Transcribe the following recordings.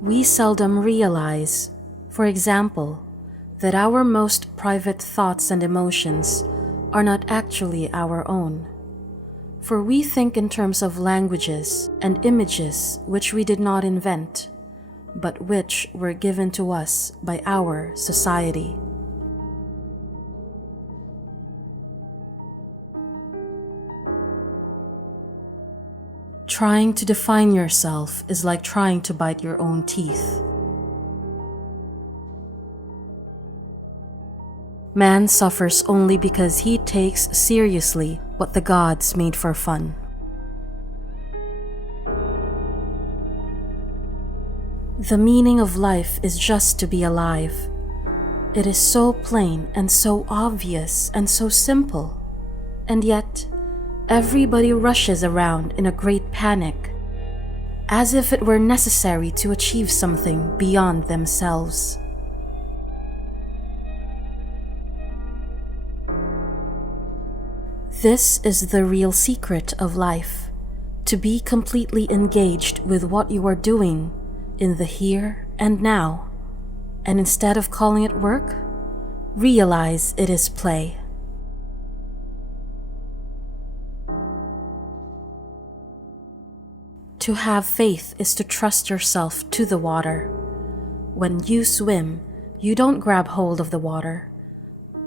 We seldom realize, for example, that our most private thoughts and emotions are not actually our own. For we think in terms of languages and images which we did not invent, but which were given to us by our society. Trying to define yourself is like trying to bite your own teeth. Man suffers only because he takes seriously what the gods made for fun. The meaning of life is just to be alive. It is so plain and so obvious and so simple, and yet everybody rushes around in a great panic, as if it were necessary to achieve something beyond themselves. This is the real secret of life, to be completely engaged with what you are doing in the here and now, and instead of calling it work, realize it is play. To have faith is to trust yourself to the water. When you swim, you don't grab hold of the water,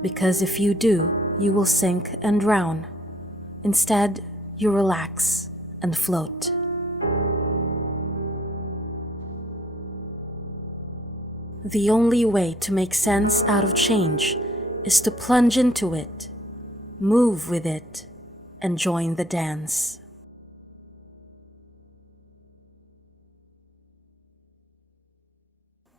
because if you do, you will sink and drown. Instead, you relax and float. The only way to make sense out of change is to plunge into it, move with it, and join the dance.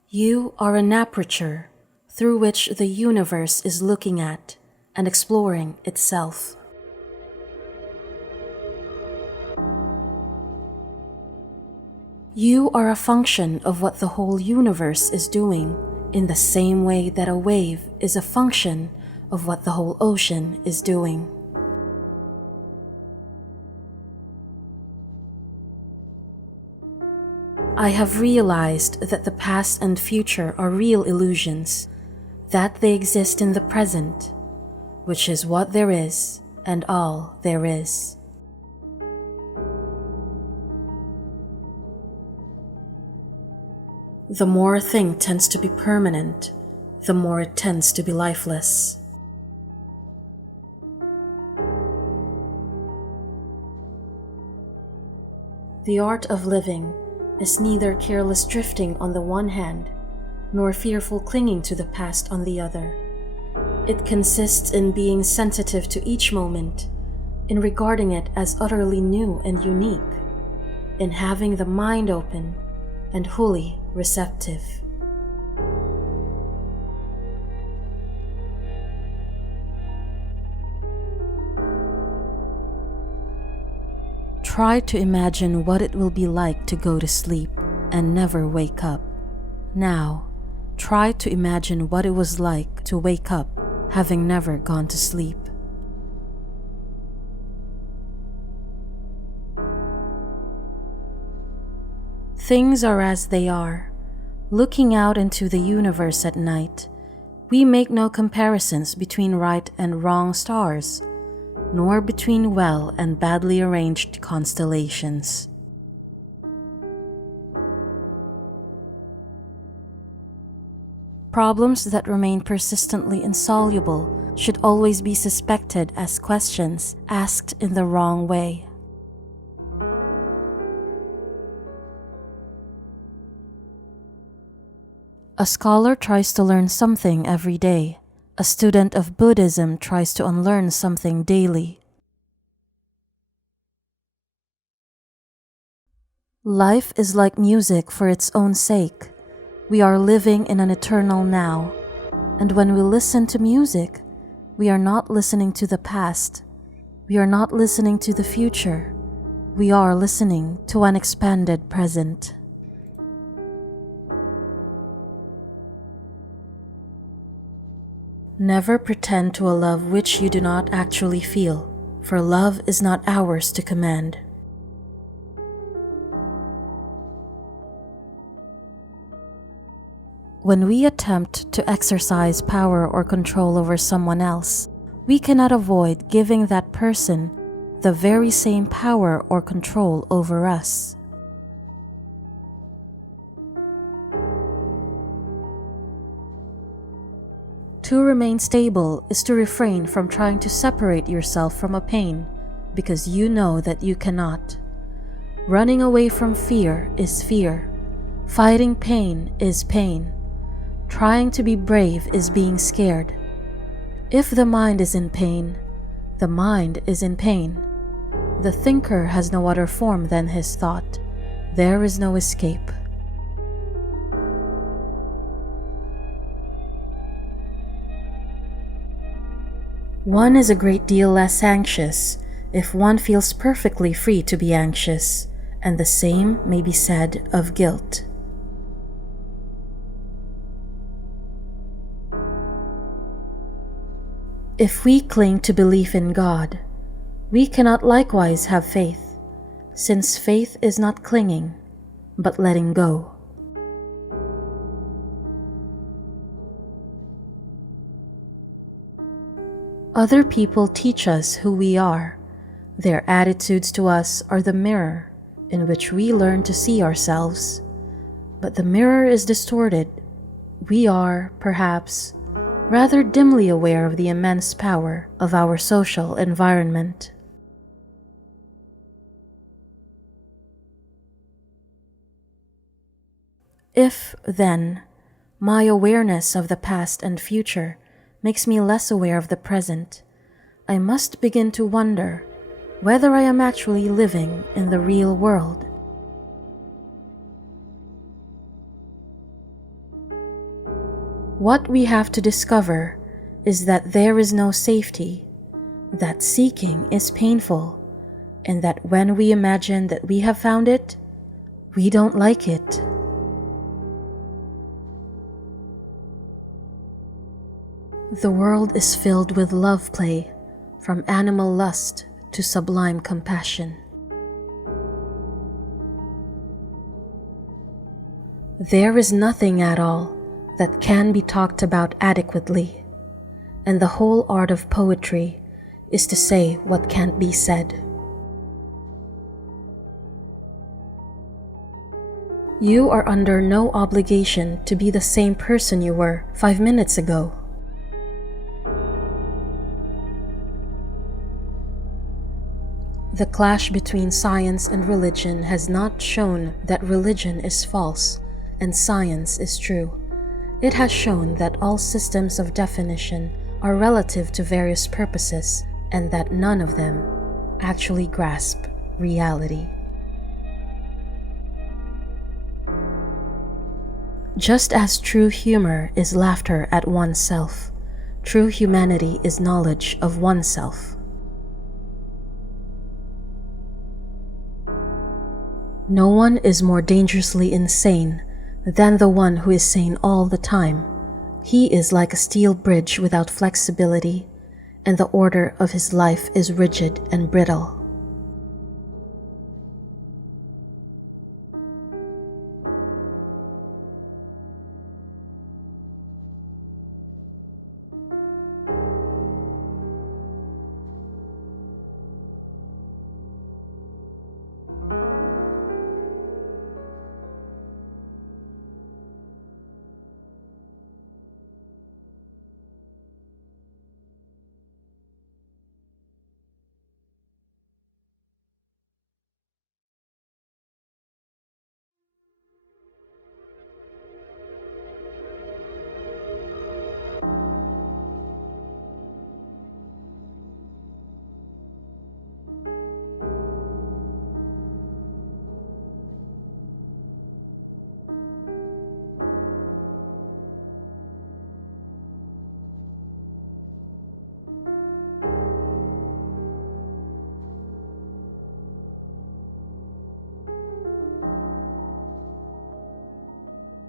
You are an aperture through which the universe is looking at and exploring itself. You are a function of what the whole universe is doing, in the same way that a wave is a function of what the whole ocean is doing. I have realized that the past and future are real illusions, that they exist in the present, which is what there is and all there is. The more a thing tends to be permanent, the more it tends to be lifeless. The art of living is neither careless drifting on the one hand, nor fearful clinging to the past on the other. It consists in being sensitive to each moment, in regarding it as utterly new and unique, in having the mind open and wholly receptive. Try to imagine what it will be like to go to sleep and never wake up. Now, try to imagine what it was like to wake up having never gone to sleep. Things are as they are. Looking out into the universe at night, we make no comparisons between right and wrong stars, nor between well and badly arranged constellations. Problems that remain persistently insoluble should always be suspected as questions asked in the wrong way. A scholar tries to learn something every day. A student of Buddhism tries to unlearn something daily. Life is like music for its own sake. We are living in an eternal now, and when we listen to music, we are not listening to the past. We are not listening to the future. We are listening to an expanded present. Never pretend to a love which you do not actually feel, for love is not ours to command. When we attempt to exercise power or control over someone else, we cannot avoid giving that person the very same power or control over us. To remain stable is to refrain from trying to separate yourself from a pain because you know that you cannot. Running away from fear is fear. Fighting pain is pain. Trying to be brave is being scared. If the mind is in pain, the mind is in pain. The thinker has no other form than his thought. There is no escape. One is a great deal less anxious if one feels perfectly free to be anxious, and the same may be said of guilt. If we cling to belief in God, we cannot likewise have faith, since faith is not clinging, but letting go. Other people teach us who we are. Their attitudes to us are the mirror in which we learn to see ourselves. But the mirror is distorted. We are, perhaps, rather dimly aware of the immense power of our social environment. If, then, my awareness of the past and future makes me less aware of the present, I must begin to wonder whether I am actually living in the real world. What we have to discover is that there is no safety, that seeking is painful, and that when we imagine that we have found it, we don't like it. The world is filled with love play, from animal lust to sublime compassion. There is nothing at all that can be talked about adequately, and the whole art of poetry is to say what can't be said. You are under no obligation to be the same person you were 5 minutes ago. The clash between science and religion has not shown that religion is false and science is true. It has shown that all systems of definition are relative to various purposes and that none of them actually grasp reality. Just as true humor is laughter at oneself, true humanity is knowledge of oneself. No one is more dangerously insane than the one who is sane all the time. He is like a steel bridge without flexibility, and the order of his life is rigid and brittle.